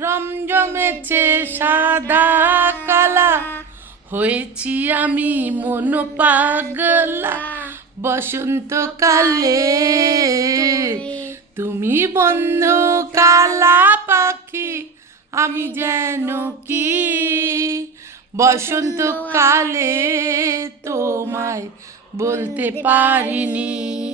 রম জমেছে সাদা কালা। হয়েছি আমি মন পাগলা। বসন্তকালে তুমি বন্ধ কালা পাখি, আমি যেন কি? বসন্তকালে তোমায় বলতে পারিনি।